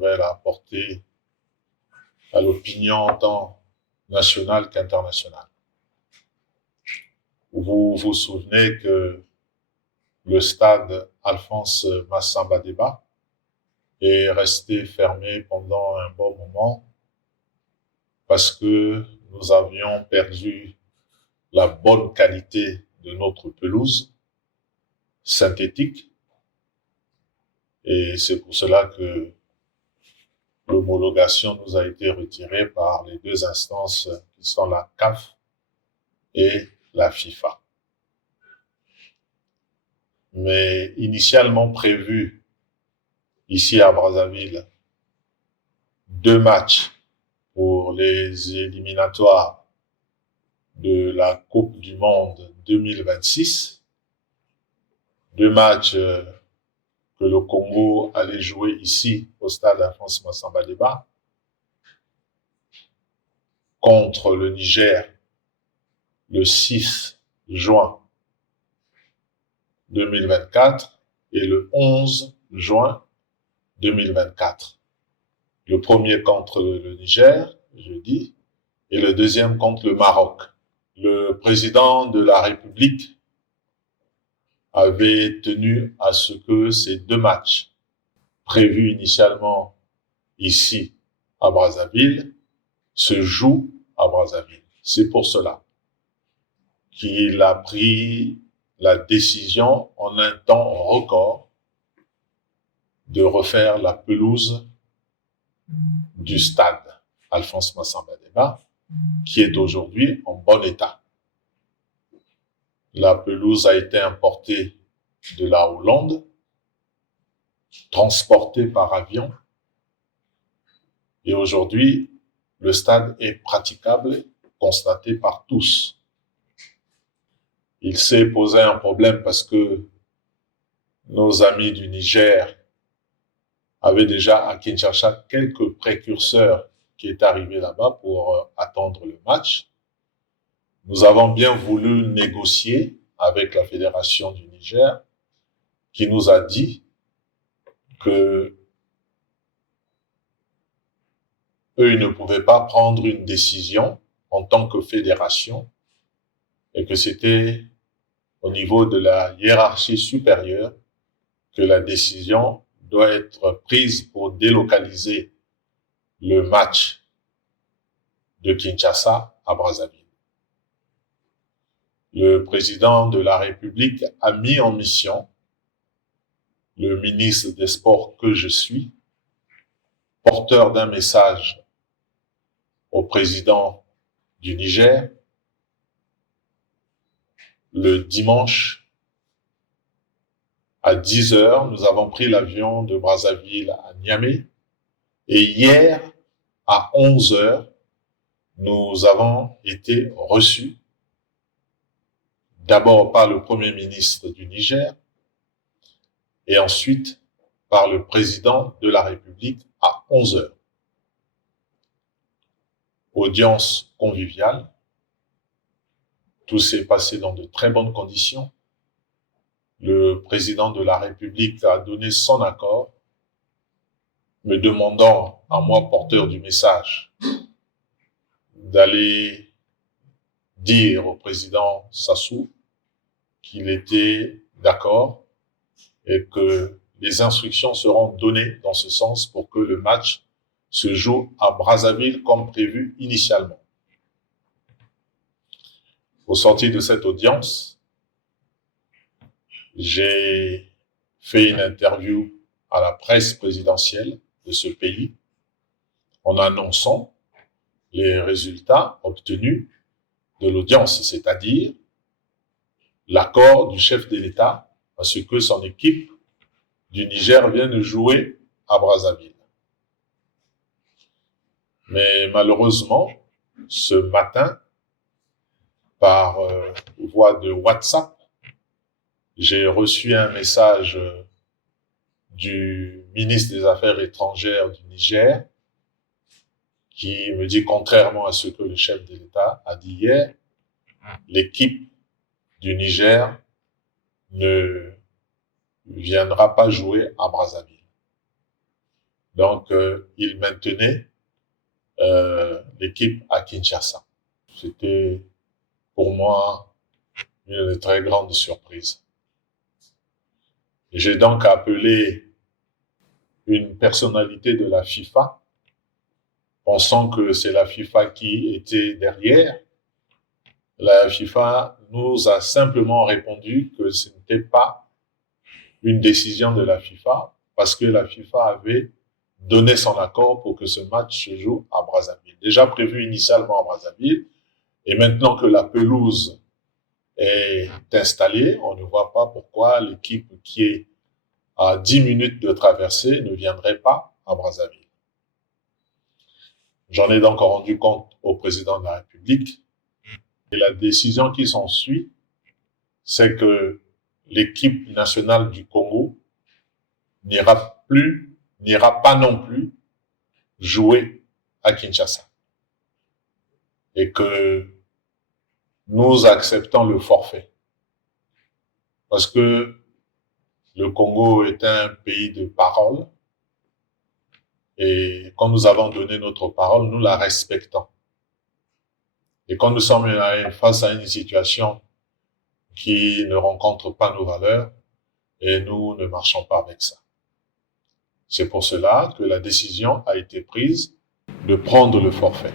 nouvelle à apporter à l'opinion tant nationale qu'internationale. Vous vous souvenez que le stade Alphonse Massamba Débat est resté fermé pendant un bon moment parce que nous avions perdu la bonne qualité de notre pelouse synthétique. Et c'est pour cela que l'homologation nous a été retirée par les deux instances qui sont la CAF et la FIFA. Mais initialement prévu ici à Brazzaville 2 matchs pour les éliminatoires de la Coupe du Monde 2026, 2 matchs que le Congo allait jouer ici au stade Alphonse Massamba Débat contre le Niger le 6 juin 2024 et le 11 juin 2024. Le premier contre le Niger, jeudi, et le deuxième contre le Maroc. Le président de la République avait tenu à ce que ces 2 matchs prévus initialement ici à Brazzaville se jouent à Brazzaville. C'est pour cela qu'il a pris la décision en un temps record de refaire la pelouse du stade Alphonse Massamba Débat, qui est aujourd'hui en bon état. La pelouse a été importée de la Hollande, transportée par avion, et aujourd'hui, le stade est praticable, constaté par tous. Il s'est posé un problème parce que nos amis du Niger avaient déjà à Kinshasa quelques précurseurs qui étaient arrivés là-bas pour attendre le match. Nous avons bien voulu négocier avec la Fédération du Niger, qui nous a dit que eux, ils ne pouvaient pas prendre une décision en tant que fédération et que c'était au niveau de la hiérarchie supérieure que la décision doit être prise pour délocaliser le match de Kinshasa à Brazzaville. Le président de la République a mis en mission le ministre des Sports que je suis, porteur d'un message au président du Niger, le dimanche à 10 heures, nous avons pris l'avion de Brazzaville à Niamey et hier à 11 heures, nous avons été reçus d'abord par le Premier ministre du Niger et ensuite par le président de la République à 11 heures. Audience conviviale. Tout s'est passé dans de très bonnes conditions. Le président de la République a donné son accord, me demandant à moi, porteur du message, d'aller dire au président Sassou qu'il était d'accord et que les instructions seront données dans ce sens pour que le match se joue à Brazzaville comme prévu initialement. Au sortir de cette audience, j'ai fait une interview à la presse présidentielle de ce pays en annonçant les résultats obtenus de l'audience, c'est-à-dire l'accord du chef de l'État à ce que son équipe du Niger vienne jouer à Brazzaville. Mais malheureusement, ce matin, par voie de WhatsApp, j'ai reçu un message du ministre des Affaires étrangères du Niger qui me dit, contrairement à ce que le chef de l'État a dit hier, l'équipe du Niger ne viendra pas jouer à Brazzaville. Donc, il maintenait l'équipe à Kinshasa. C'était pour moi une très grande surprise. J'ai donc appelé une personnalité de la FIFA, pensant que c'est la FIFA qui était derrière. La FIFA nous a simplement répondu que ce n'était pas une décision de la FIFA, parce que la FIFA avait donné son accord pour que ce match se joue à Brazzaville. Déjà prévu initialement à Brazzaville, et maintenant que la pelouse est installée, on ne voit pas pourquoi l'équipe qui est à 10 minutes de traversée ne viendrait pas à Brazzaville. J'en ai donc rendu compte au président de la République, et la décision qui s'ensuit, c'est que l'équipe nationale du Congo n'ira pas non plus jouer à Kinshasa. Et que nous acceptons le forfait. Parce que le Congo est un pays de parole. Et quand nous avons donné notre parole, nous la respectons. Et quand nous sommes face à une situation qui ne rencontre pas nos valeurs, et nous ne marchons pas avec ça. C'est pour cela que la décision a été prise de prendre le forfait.